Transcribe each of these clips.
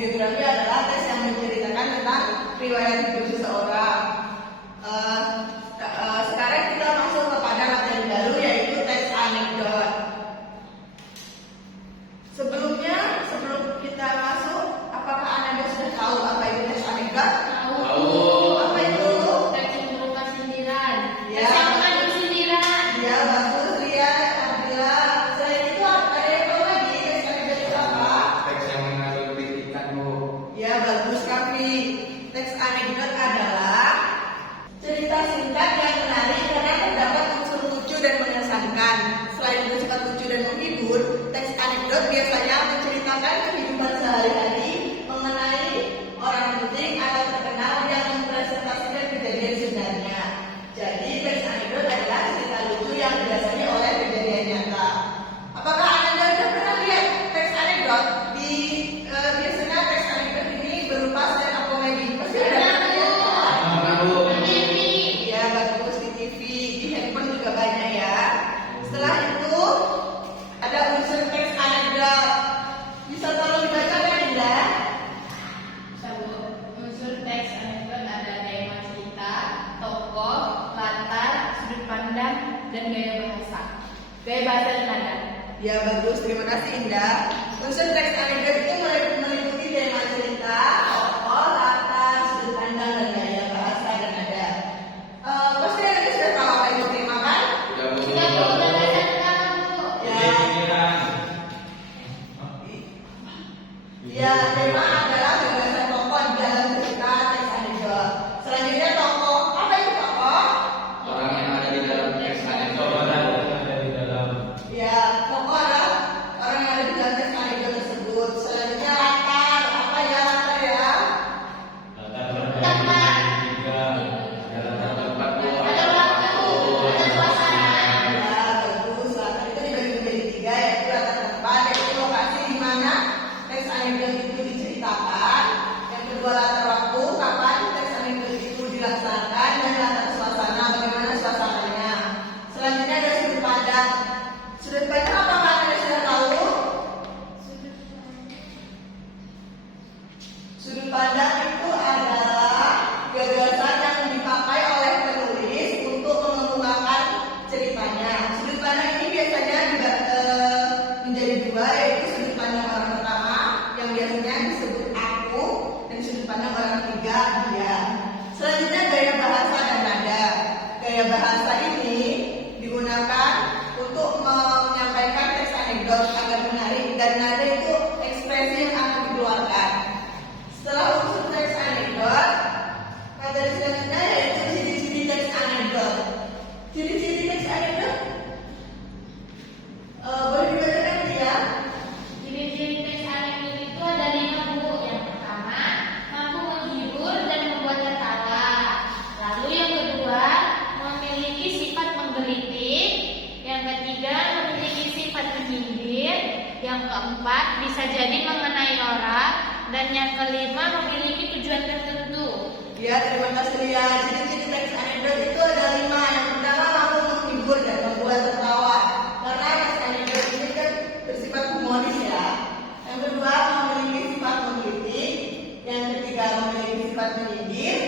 biografi adalah tes yang menceritakan tentang riwayat hidup seseorang. Sekarang kita masuk kepada materi baru, yaitu tes anekdot. Sebelum kita masuk, apakah Anda sudah tahu apa itu tes anekdot? Tahu. Apa itu? Tes yang berupa sindiran. Ya. Tes yang mengandung sindiran. Ya, bagus Ria, Ardila. Selain itu ada yang tahu lagi tes anekdot itu apa? Teks yang mengandung kritikan, Bu. Ya, bagus Kavi. Teks anekdot adalah cerita singkat yang menarik karena terdapat unsur lucu dan mengesankan. Selain bersifat lucu dan menghibur, teks anekdot biasanya menceritakan kehidupan sehari-hari mengenai orang penting atau terkenal yang mempresentasikan kejadian sebenarnya. Jadi, teks anekdot adalah cerita lucu yang didasari oleh kejadian nyata. Apakah Anda sudah pernah lihat teks anekdot? Biasanya teks anekdot ini berupa stand up comedy. Pasti ada yang lihat. Ya, bagus di TV, di handphone juga banyak ya. Setelah itu ada unsur teks anekdot. Bisa tolong dibaca kan, Indah? Bisa, Bu. Unsur teks anekdot ada tema cerita, tokoh, latar, sudut pandang, dan gaya bahasa. Gaya bahasa dan nada. Ya, bagus. Terima kasih, Indah. Unsur teks anekdot itu meliputi tema cerita, tokoh, latar, sudut pandang, dan gaya bahasa dan nada. Pasti Anda sudah tahu apa itu tema kan? Sudah, Bu. Sudah, Bu. Udah baca sekarang, Bu. Ya, tema adalah gagasan tokoh di dalam cerita teks anekdot. Selanjutnya tokoh. Apa itu tokoh? Orang yang ada di dalam teks anekdot. Ya, tokoh adalah orang yang ada di dalam teks anekdot tersebut. Selanjutnya latar. Apa ya latar ya? Tempat. Dalam tempat, Bu. Ada waktu, ada suasana. Ya, bagus. Latar itu dibagi menjadi 3, yaitu latar tempat, yaitu lokasi di mana teks anekdot itu diceritakan. Yang kedua latar waktu, kapan teks anekdot itu dilaksanakan, dan latar suasana, bagaimana suasananya. Selanjutnya ada sudut pandang. Sudut pandang apa Anda sudah tahu? Sudut pandang itu adalah gagasan yang dipakai oleh penulis untuk mengemukakan ceritanya. Sudut pandang ini biasanya juga menjadi 2, yaitu sudut pandang orang pertama yang biasanya disebut aku, dan sudut pandang orang ketiga dia. Selanjutnya gaya bahasa dan nada. Gaya bahasa ini digunakan untuk menyampaikan teks anekdot agar menarik, dan nada itu ekspresi yang akan dikeluarkan. Setelah unsur teks anekdot, materi selanjutnya yaitu ciri-ciri teks anekdot. Ciri-ciri teks anekdot boleh dibacakan ya? Ciri-ciri teks anekdot itu ada 5, Bu. Yang pertama, mampu menghibur dan membuat tertawa. Lalu yang kedua, memiliki sifat menggelitik. Yang ketiga, memiliki sifat menyindir. Yang keempat, bisa jadi mengenai orang. Dan yang kelima, memiliki tujuan tertentu. Ya, terima kasih Lia. Ciri-ciri teks anekdot itu ada 5. Yang pertama, mampu menghibur dan membuat tertawa. Karena teks anekdot ini kan bersifat humoris ya. Yang kedua, memiliki sifat menggelitik. Yang ketiga, memiliki sifat menyindir.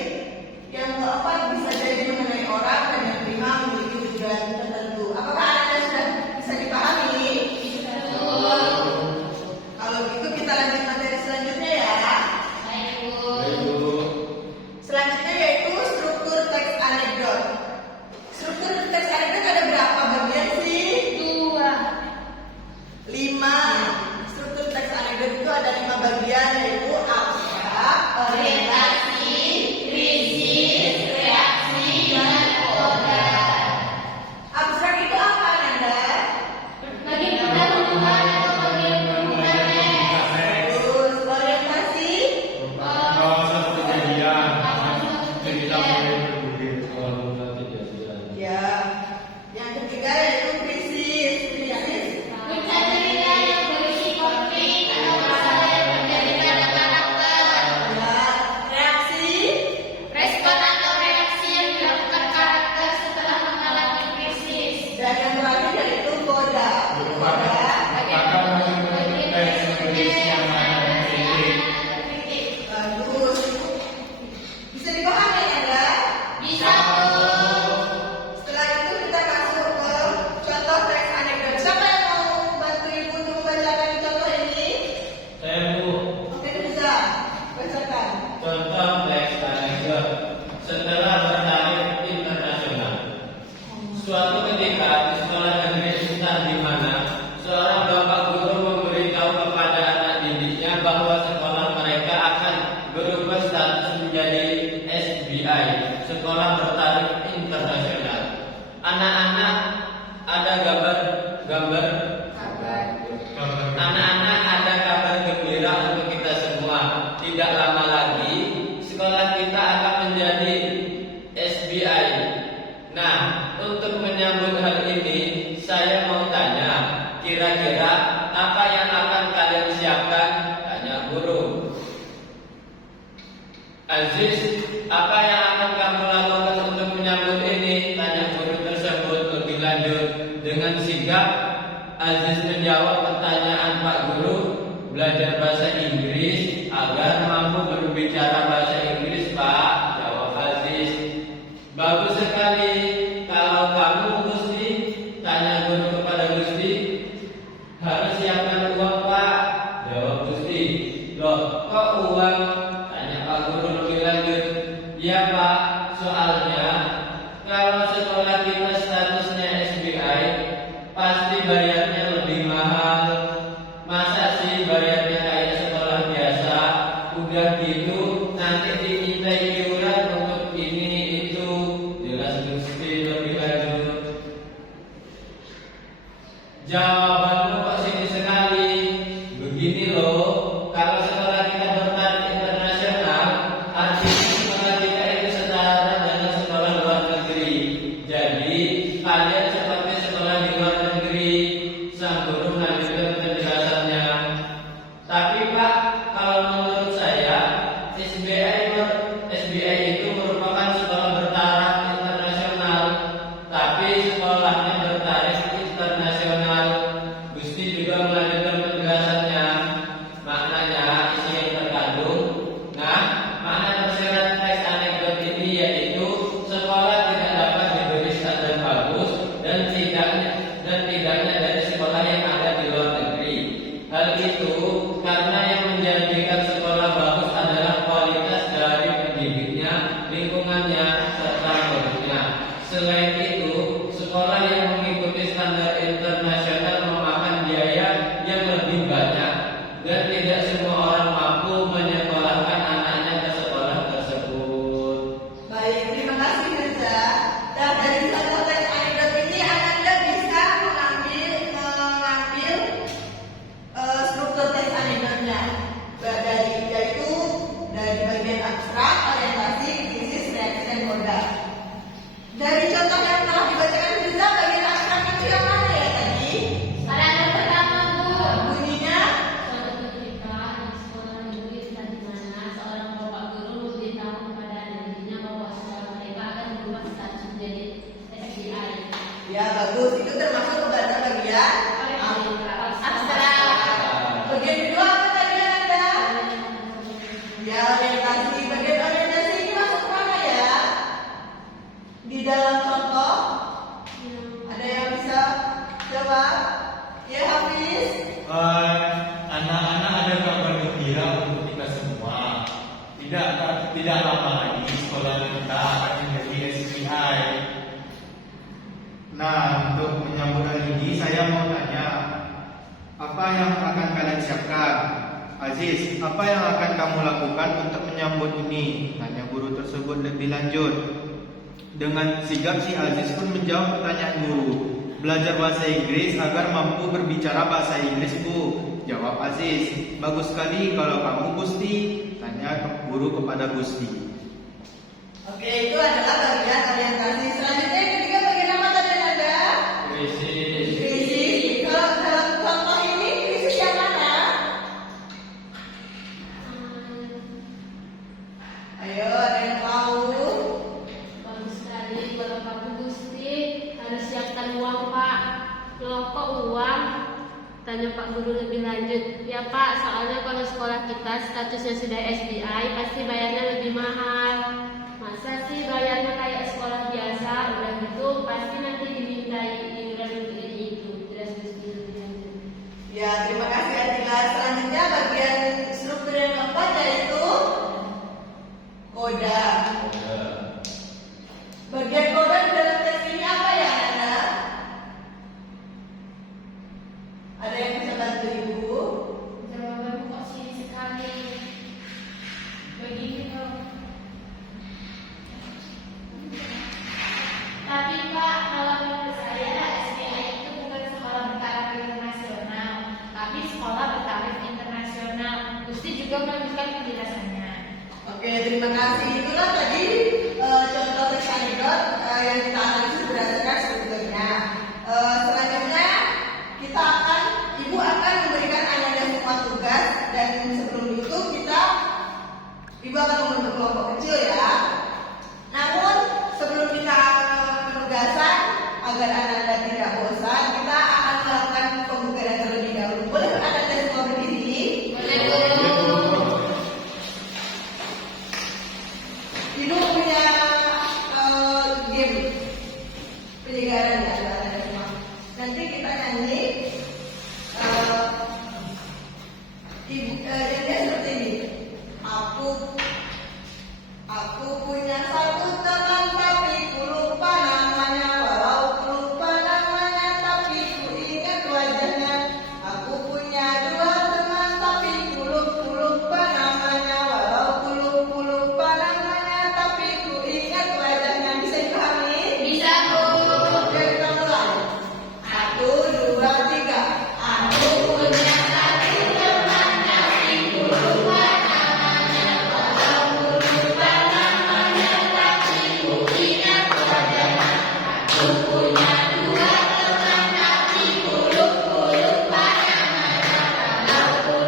Yang keempat, bisa jadi mengenai orang. Dan yang kelima, memiliki tujuan tertentu. Apakah Anda sudah bisa dipahami? Kalau gitu kita lanjut materi selanjutnya ya. Baik, Bu. Selanjutnya yaitu struktur teks anekdot. Struktur teks anekdot ada berapa bagian sih? Aziz, apa yang akan kamu lakukan untuk menyambut ini? Tanya guru tersebut lebih lanjut. Dengan sigap, Aziz menjawab pertanyaan Pak Guru. Belajar bahasa Inggris agar mampu berbicara bahasa Inggris, Pak, jawab Aziz. Bagus sekali. Kalau kamu, Gusti, tanya guru kepada Gusti. Harus siapkan uang, Pak, jawab Gusti. Loh, kok uang? Tanya Pak Guru lebih lanjut. Ya, Pak, soalnya kalau sekolah kita statusnya SBI, pasti bayarnya lebih mahal. Masa sih bayarnya kayak sekolah biasa? Udah gitu nanti diminta iuran untuk ini itu. Jelas Gusti lebih lanjut. Jawabanmu kok sini sekali. Begini loh, kalau sekolah kita bertaraf internasional, artinya sekolah kita itu setara dengan sekolah luar negeri. Jadi kalian seperti sekolah di luar negeri. Sang guru melanjutkan penjelasannya. Tapi Pak, kalau menurut saya SBI itu merupakan sekolah bertaraf internasional, tapi sekolahnya bertaraf internasional. Gusti juga melanjutkan penjelasannya. Maknanya isi yang terkandung. Nah, makna tersirat teks anekdot ini yaitu sekolah tidak dapat diberi standar bagus dan tidaknya dari sekolah yang ada di luar negeri. Hal itu karena yang menjadikan sekolah bagus adalah kualitas dari pendidiknya, lingkungannya, serta muridnya. Selain itu, sekolah yang mengikuti standar internasional memakan biaya yang lebih banyak dan tidak semua orang mampu menyekolahkan anaknya ke sekolah tersebut. Baik, terima kasih Mirza. Dan dari satu teks anekdot ini Anda bisa mengambil struktur teks anekdotnya. Yaitu dari bagian abstrak, orientasi, krisis, reaksi, dan moda. Dari contoh yang telah dibacakan Mirza, bagian abstrak itu yang mana ya tadi? Pada yang pertama, Bu. Bunyinya Suatu ketika di sekolah negeri entah di mana seorang bapak guru memberitahu kepada adik-adiknya bahwa sekolah mereka akan berubah status menjadi SBI. ya bagus, itu termasuk pembelajaran bagian abstrak. Bagian kedua apa tadi Anda? Ya, orientasi. Bagian orientasi ini masuk mana ya? Di dalam contoh, ada yang bisa jawab? Ya, Hafiz. Anak-anak ada kabar gembira untuk kita semua. Tidak lama lagi sekolah kita akan menjadi SBI. Nah, untuk menyambut hal ini saya mau tanya, apa yang akan kalian siapkan? Aziz, apa yang akan kamu lakukan untuk menyambut ini? Tanya guru tersebut lebih lanjut. Dengan sigap si Aziz pun menjawab pertanyaan guru. Belajar bahasa Inggris agar mampu berbicara bahasa Inggris, Bu, jawab Aziz. Bagus sekali kalau kamu, Gusti, tanya guru kepada Gusti. Oke, itu adalah bagian orientasi. Selanjutnya yang ketiga bagian apa tadi Anda? Krisis. Krisis. Kalau dalam contoh ini krisis yang mana? Ayo, ada yang tahu? Bagus sekali kalau kamu Gusti, harus siapkan uang, Pak. Loh, kok uang? Tanya Pak Guru lebih lanjut. Ya Pak, soalnya kalau sekolah kita statusnya sudah SBI, pasti bayarnya lebih mahal. Masa sih bayarnya kayak sekolah biasa? Udah gitu pasti nanti dimintai iuran untuk ini itu. Jelas Gusti lebih lanjut. Ya, terima kasih Adila. Selanjutnya bagian struktur yang keempat yaitu koda. Bagian koda di dalam teks ini apa ya Anda? Ada yang bisa bantu Ibu? Jawabanmu kok sini sekali. Begini kok. Tapi Pak, kalau menurut saya SBI itu bukan sekolah bertaraf internasional, tapi sekolah bertaraf internasional. Gusti juga melanjutkan penjelasannya. Oke, terima kasih. Itulah tadi contoh teks anekdot yang kita analisis berdasarkan strukturnya. Selanjutnya Ibu akan memberikan Anda semua tugas dan sebelum itu Ibu akan membentuk kelompok Bagiannya seperti ini. Aku punya satu teman tapi ku lupa namanya. Walau ku lupa namanya tapi ku ingat wajahnya. Aku punya dua teman tapi ku lupa namanya. Walau ku lupa namanya tapi ku ingat wajahnya. Bisa dipahami? Bisa, Bu. Oke, kita mulai. 1, 2, 3. Aku punya satu teman tapi ku lupa namanya. Walau ku lupa namanya tapi ku ingat wajahnya. Aku punya dua teman tapi ku lupa namanya. Walau ku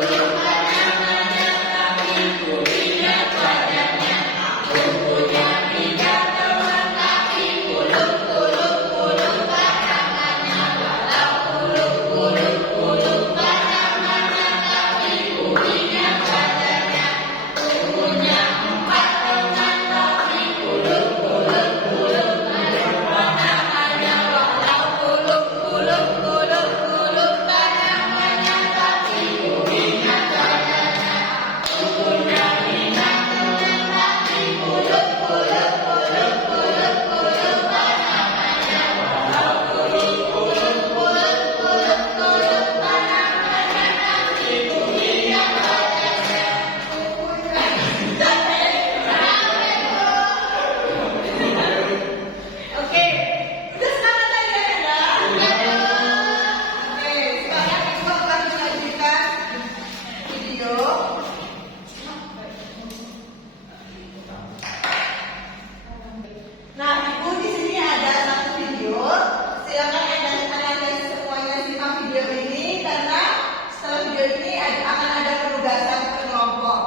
lupa namanya tapi ku ingat wajahnya. Aku punya tiga teman tapi ku lupa namanya. Walau ku lupa namanya tapi ku ingat wajahnya. Aku punya empat teman tapi ku lupa namanya. Walau ku lupa namanya tapi ku ingat wajahnya. Aku punya lima teman tapi ku lupa namanya. Walau ku lupa namanya tapi ku ingat wajahnya. Oke, udah semangat lagi ya, Nanda? Oke, sekarang Ibu akan menyajikan video. Nah, Ibu di sini ada satu video. Silakan Anda semuanya simak video ini karena setelah video ini akan ada penugasan per kelompok.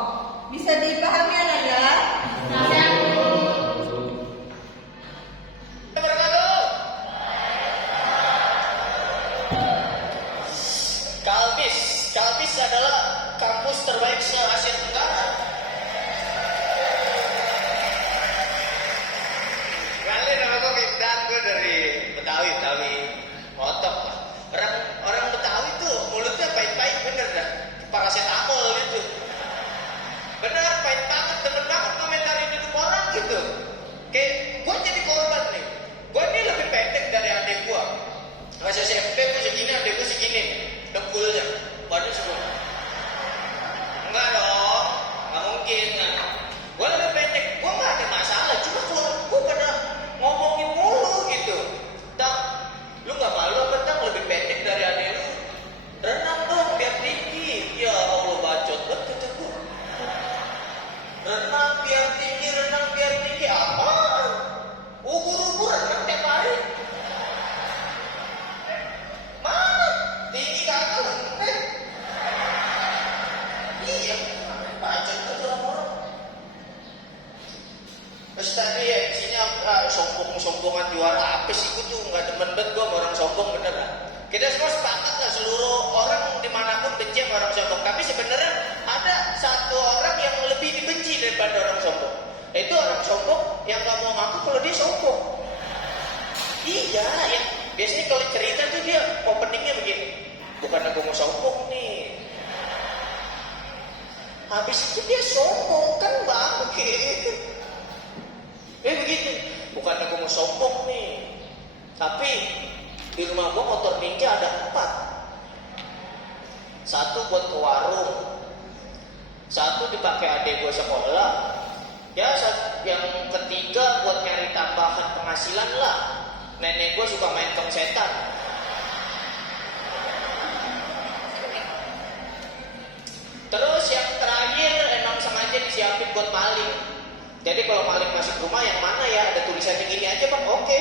Bisa dipahami ya, Nanda? Bisa, Bu. Kalbis adalah kampus terbaik se-Asia Tenggara. Kenalin nama gue Gibran, gue dari Betawi. Otok lah. Orang Betawi tuh mulutnya pahit-pahit bener dah. Paracetamol gitu. Bener, pahit banget, demen banget komentarin hidup orang gitu. Kayak gue jadi korban nih. Gue ini lebih pendek dari adik gue. Pas SMP gue segini, adik gue segini. Dengkulnya. Waduh semua. Enggak dong, nggak mungkin. Gue lebih pendek, gue nggak ada masalah. Cuma gue pada ngomongin mulu gitu. Tak, lu nggak malu apa tak lebih pendek dari adik lu? Renang dong biar tinggi. Ya Allah bacot banget kata gue. Renang biar tinggi apa? Ubur-ubur renang tiap hari. Mana? Tinggi kagak renang. Iya, bacot tuh orang-orang. Terus tadi ya, isinya sombong-sombongan juara apa sih? Gue tuh nggak demen banget gue sama orang sombong bener lah. Kita semua sepakat lah seluruh orang dimanapun benci sama orang sombong. Tapi sebenarnya ada satu orang yang lebih dibenci daripada orang sombong. Itu orang sombong yang nggak mau ngaku kalau dia sombong. Iya, yang biasanya kalau cerita tuh dia openingnya begini. Bukan aku mau sombong nih. Habis itu dia sombong kan bangkit. Begini, bukan aku mau sombong nih. Tapi di rumah gua motor ninja ada 4. Satu buat ke warung, satu dipakai adik gua sekolah. Ya, yang ketiga buat nyari tambahan penghasilan lah. Nenek gua suka main tong setan. Terus yang terakhir emang sengaja disiapin buat maling. Jadi kalau maling masuk rumah yang mana ya? Ada tulisannya gini aja bang, oke.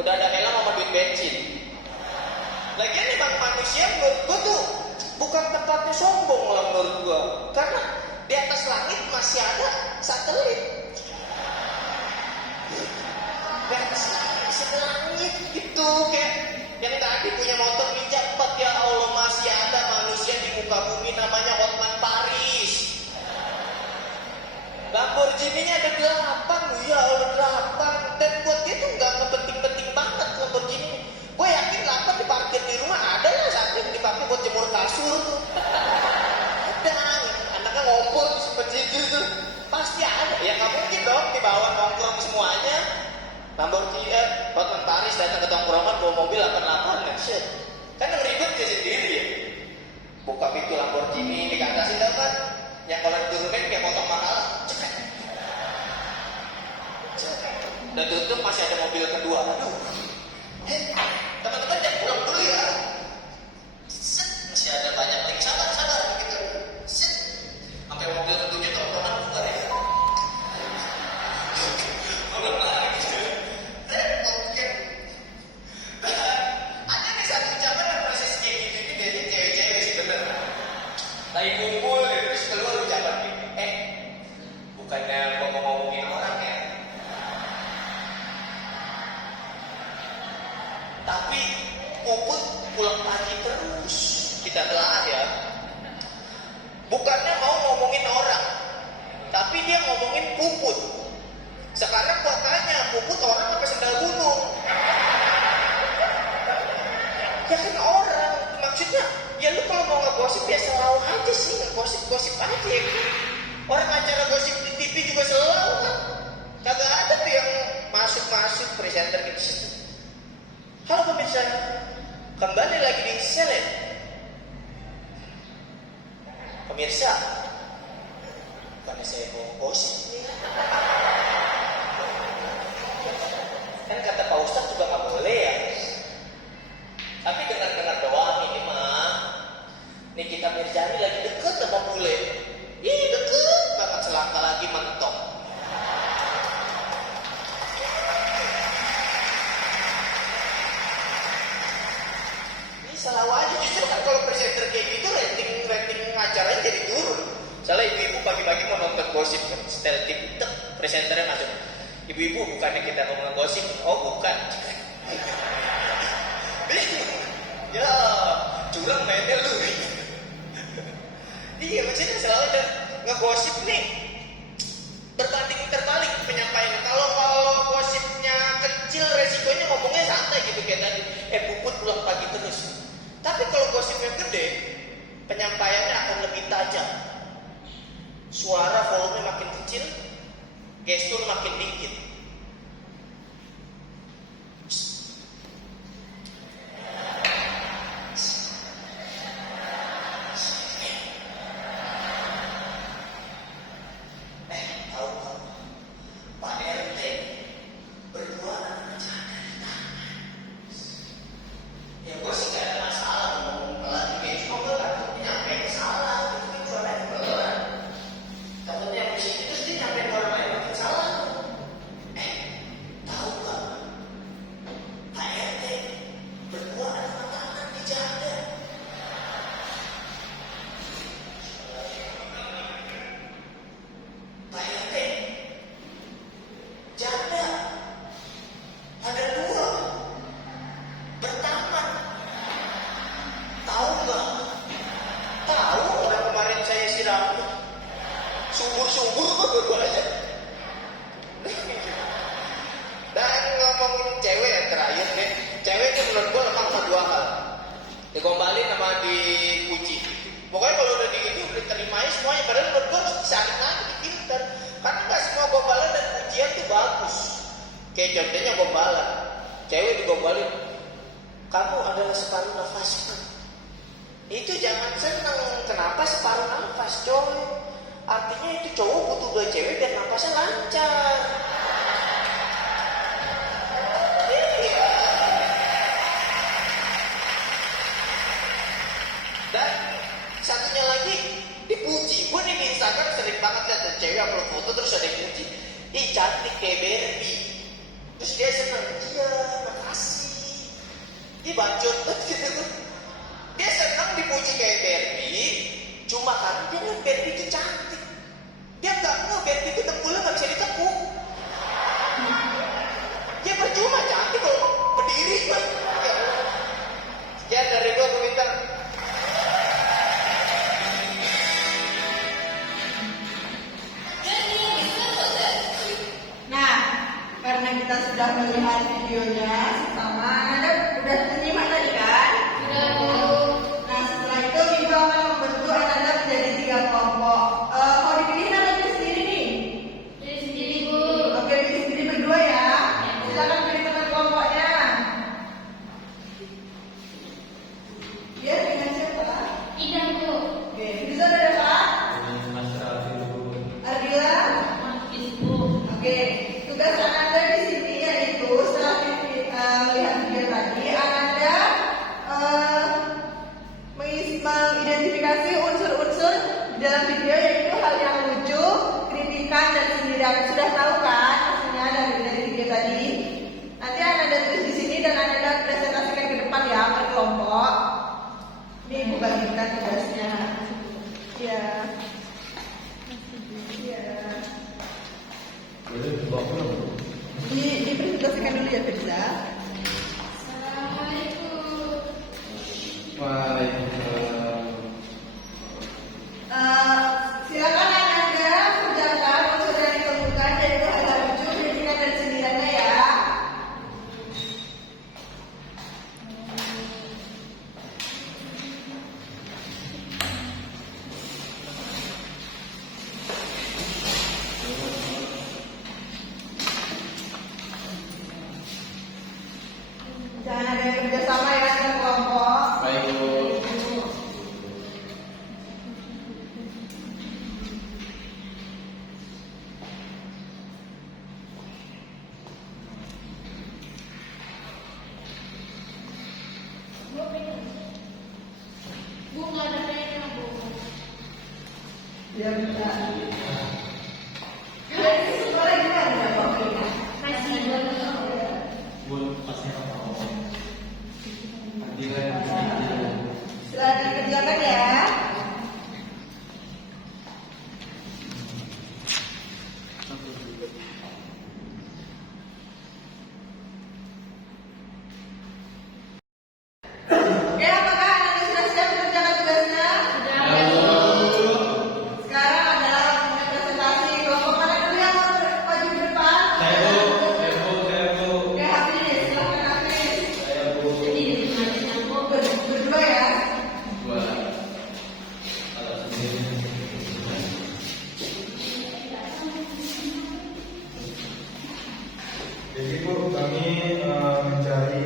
Udah ada helm sama duit bensin. Lagian nih bang, manusia menurut gue tuh bukan tempatnya sombong lah menurut gue. Karena di atas langit masih ada satelit. Di atas langit gitu kayak yang tadi punya motor ninja 4, ya Allah masih ada manusia di muka bumi namanya Hotman Paris. Lamborghini-nya ada 8, ya Allah 8. Dan buat dia tuh nggak penting-penting banget Lamborghini. Gue yakin 8 diparkir di rumah ada lah satu yang dipakai mobil 88 kan, shit. Kan yang ribet dia sendiri ya. Buka pintu Lamborghini, di atasin dapat. Yang kalau diturunin kayak potong makalah. Cekrek. Dan tutup masih ada mobil kedua. Aduh. Teman-teman jangan pulang dulu ya. Set. Masih ada banyak lagi. Sabar begitu. Set. Sampai mobil ketujuh teman-teman buka ya. Belum lagi. Oke. Ada nih satu ucapan yang proses kayak gitu ini dari cewek-cewek sih bener. Lagi kumpul terus keluar ucapan gitu. Bukannya ngomong-ngomongin orang ya. Tapi Puput pulang pagi terus. Kita telah ya. Bukannya mau ngomongin orang, tapi dia ngomongin Puput. Sekarang gua tanya, Puput orang apa sendal gunung? Ya kan orang. Maksudnya, ya lu kalau mau ngegosip ya selalu aja sih, ngegosip-gosip aja ya kan. Orang acara gosip di TV juga selalu kan. Kagak ada tuh yang masuk-masuk presenter gitu. Halo pemirsa, kembali lagi di Seleb. Pemirsa, bukannya saya mau gosip nih. Kan kata Pak Ustadz juga nggak boleh ya. Tapi dengar-dengar doang ini mah. Nih kita Mirjani lagi deket sama bule. Ih deket banget, selangkah lagi mentok. Selalu aja justru kan kalau presenter kayak gitu rating acaranya jadi turun. Soalnya ibu-ibu pagi-pagi mau nonton gosip kan, setel TV, presenternya masuk. Ibu-ibu bukannya kita mau ngegosip, oh bukan. Ya curang mainnya lu. Iya maksudnya selalu ada ngegosip nih. Berbanding terbalik penyampaian. Kalau gosipnya kecil resikonya ngomongnya santai gitu kayak tadi. Puput pulang pagi terus. Tapi kalau gosipnya gede, penyampaiannya akan lebih tajam. Suara volume makin kecil, gestur makin dikit. Tahu Pak RT berdua aja. Ya gue sih gak ada masalah ngomong pelan kayak cuma gue takutnya nyampe salah gitu orang pelan. Takutnya musik terus dia nyampe orang lain makin salah. Tahu gak Pak RT berdua ada makanan dijaga. Pak RT janda ada dua bertaman. Tahu nggak? Tahu orang kemarin saya siram subur-subur kok dua-duanya. Dan ngomongin cewek yang terakhir deh, cewek itu menurut gue lemah sama dua hal, digombalin sama dipuji. Pokoknya kalau udah gitu diterimanya semuanya. Padahal menurut gue harus disaring lagi, dipinter. Karena nggak semua gombalan dan pujian tuh bagus. Kayak contohnya gombalan, cewek digombalin, kamu adalah separuh nafasku. Itu jangan seneng. Kenapa separuh nafas, coy? Artinya itu cowok butuh dua cewek biar nafasnya lancar. Iya. Dan satunya lagi dipuji. Gue nih di Instagram sering banget lihat ada cewek upload foto terus ada yang puji. Ih cantik kayak Barbie. Terus dia seneng. Iya, makasih. Ih bacot banget gitu. Dia senang dipuji kayak Barbie, cuma karena dia ngeliat Barbie itu cantik. Dia nggak mau Barbie itu dengkulnya nggak bisa ditekuk. Dia percuma cantik kalau berdiri. Ya dari gue minta. Nah, karena kita sudah melihat videonya sama, Anda udah menyimak tadi kan? Sudah Bu. Nah, setelah itu Ibu akan membentuk anak-anak menjadi 3 kelompok. Mau dipilih namanya sendiri nih? Pilih sendiri Bu. Oke, pilih sendiri berdua ya. Silakan pilih teman kelompoknya. dikasih unsur-unsur di dalam video, yaitu hal yang lucu, kritikan, dan sindiran. Sudah tahu kan maksudnya dari video tadi? Nanti Anda tulis di sini dan Anda presentasikan ke depan ya per kelompok. Ini Ibu bagikan tugasnya. Ya. Ya. Dipresentasikan dulu ya Firza. Assalamualaikum. Waalaikumsalam. Silakan Anda kerjakan unsur yang ditemukan, yaitu hal lucu, kritikan, dan sindirannya ya. Jangan ada yang kerja sama ya dengan kelompok. Baik, Bu. Bu, nggak ada pena, Bu. Ya bisa. Jadi sekolah gimana ya pokoknya? Kasih Bu. Silakan dikerjakan ya. Oke, apakah Anda sudah siap mengerjakan tugasnya? Sekarang adalah waktunya presentasi. Kelompok mana dulu yang mau maju ke depan? Saya, Bu. Oke, Hafiz, silakan Hafiz. Saya, Bu. Jadi di mana Bu? Berdua ya. Dua. Kalau sendiri. Jadi Bu, kami mencari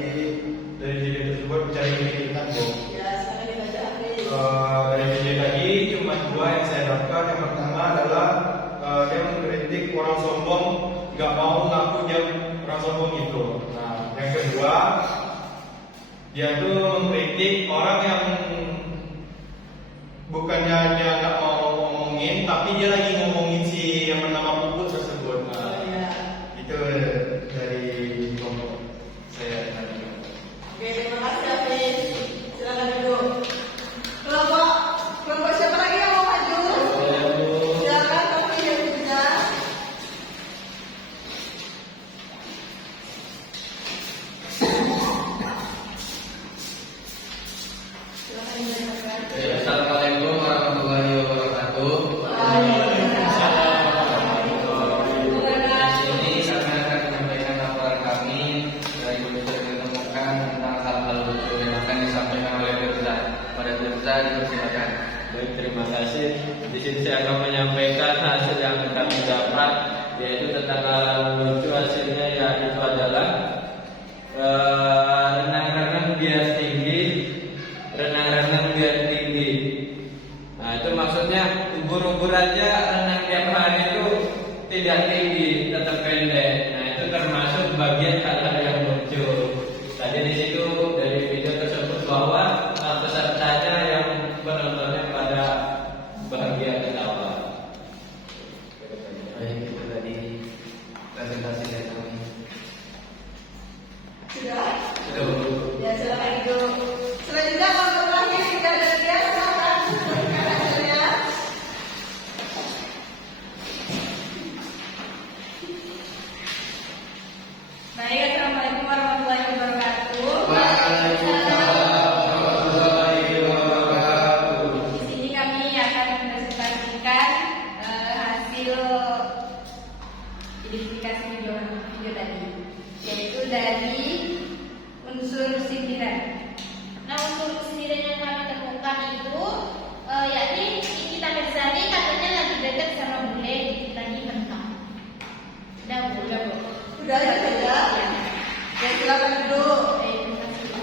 dari video tersebut mencari kritikan Bu. Ya, sekarang dibaca Hafiz. Dari video tadi cuma dua yang saya dapatkan. Yang pertama adalah dia mengkritik orang sombong, nggak mau ngaku dia orang sombong itu. Nah, yang kedua dia tuh mengkritik orang yang bukannya dia nggak mau ngomongin, tapi dia lagi ngomongin si yang bernama Puput tersebut. Oh Nah, ya. itu dari kelompok saya tadi. Oke, terima kasih Hafiz. Silakan duduk. Kelompok siapa lagi yang mau maju? Saya, Bu. Silakan Hafiz yang bisa. Silakan dibacakan. Assalamualaikum warahmatullahi wabarakatuh. Di sini kami akan menyampaikan laporan kami dari unsur yang ditemukan tentang hal-hal lucu yang akan disampaikan oleh Firza. Pada Firza dipersilakan. Baik, terima kasih. Di sini saya akan menyampaikan hasil yang kami dapat, yaitu tentang hal lucu. Hasilnya yaitu adalah renang-renang biar tinggi, renang-renang biar tinggi. Nah, itu maksudnya ubur-ubur aja renang tiap hari itu tidak tinggi, tetap pendek. Nah, itu termasuk bagian hal-hal yang lucu. Tadi di situ dari video tersebut bahwa pesertanya yang penontonnya pada bahagia ketawa. Baik, itu tadi presentasi dari kami. Sudah? Sudah, Bu. Ya, silakan duduk. Selanjutnya kelompok terakhir tidak ada dia, silakan berikan hasilnya. Baik, assalamualaikum warahmatullahi wabarakatuh. Waalaikumsalam warahmatullahi wabarakatuh. Di sini kami akan mempresentasikan hasil identifikasi video tadi, yaitu dari unsur sindiran. Nah, unsur sindiran yang kami temukan itu yakni Nikita Mirzani katanya lagi dekat sama bule, lagi mentah. Udah Bu. Sudah ya saja. Ya, silakan duduk. Terima kasih Bu.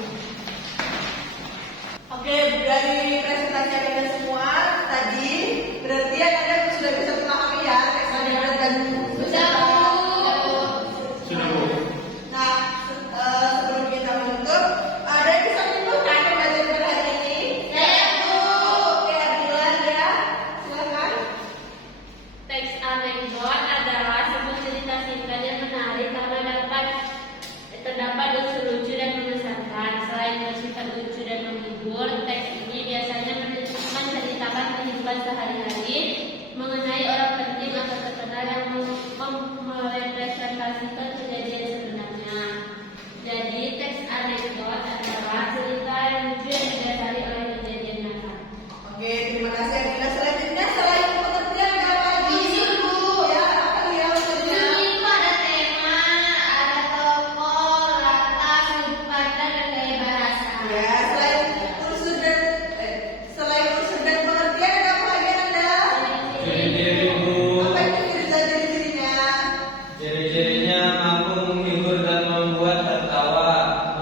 Oke, dari presentasi Anda semua tadi, berarti Anda sudah bisa memahami ya teks ambilan dan Sudah Bu. Sudah Bu. Nah, sebelum kita menutup, ada yang bisa menyimpulkan pembelajaran hari ini? Saya Bu. Oke, ada sehari-hari mengenai orang penting atau terkenal yang merepresentasikan kejadian sebenarnya. Jadi teks anekdot adalah cerita yang lucu yang didasari oleh kejadian nyata. Oke, terima kasih Adila. Selanjutnya selain pengertian ada apa lagi? Bu, ya apa ya maksudnya? Di situ ada tema, ada tokoh, latar, sudut pandang, dan gaya bahasa. Ya, selain unsur dan pengertian ada apa lagi Anda? Ciri-ciri Bu. Apa itu ciri-cirinya? Ciri-cirinya mampu menghibur dan membuat tertawa,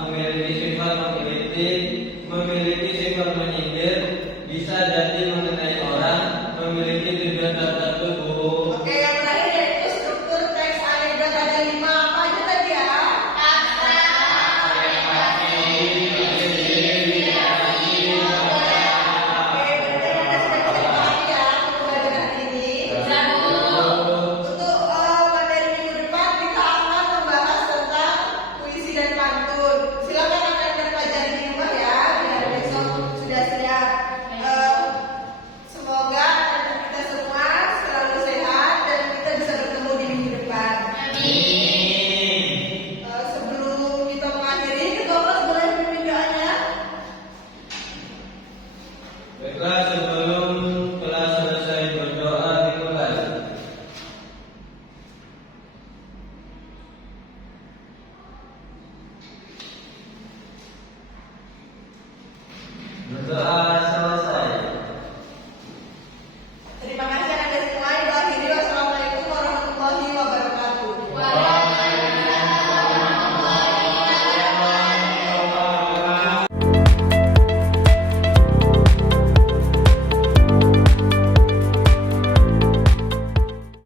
memiliki sifat mengkritik, memiliki sifat menyindir, bisa jadi mengenai orang, memiliki tujuan tertentu Bu. Oke, yang terakhir yaitu struktur teks anekdot ada 5 apa aja tadi ya? Oke, berarti Anda sudah bisa dipahami ya pembelajaran hari ini. Untuk materi minggu depan kita akan membahas tentang puisi dan pantun. Silakan Anda pelajari di rumah ya, biar besok sudah siap. Semoga kita semua selalu sehat dan kita bisa bertemu di minggu depan. Sebelum kita mengakhiri, ketua kelas boleh memimpin doanya. Baiklah, sebelum